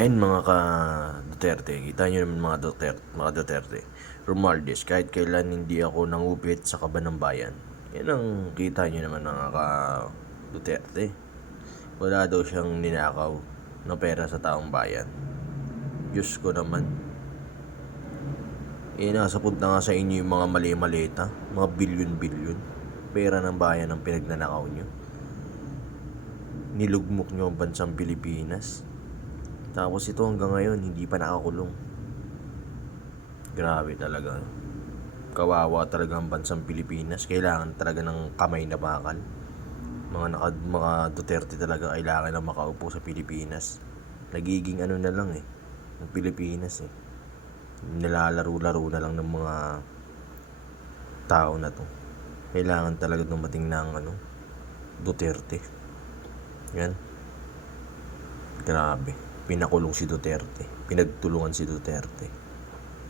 Ayan mga ka-Duterte, kita nyo naman mga Duterte, Romualdez, kahit kailan hindi ako nangupit sa kaban ng bayan. Yan ang kita nyo naman mga ka-Duterte. Wala daw siyang ninakaw na pera sa taong bayan. Diyos ko naman. Nasa punta nga sa inyo yung mga mali-malita, mga bilyon-bilyon. Pera ng bayan ang pinagnanakaw nyo. Nilugmok nyo ang bansang Pilipinas. Tapos ito hanggang ngayon, hindi pa nakakulong. Grabe talaga. Kawawa talaga ang bansang Pilipinas. Kailangan talaga ng kamay na bakal. Mga Duterte talaga kailangan na makaupo sa Pilipinas. Nagiging ano na lang ng Pilipinas Nilalaro-laro na lang ng mga tao na to. Kailangan talaga dumating ng Duterte. Yan. Grabe. Pinakulong si Duterte. Pinagtulungan si Duterte.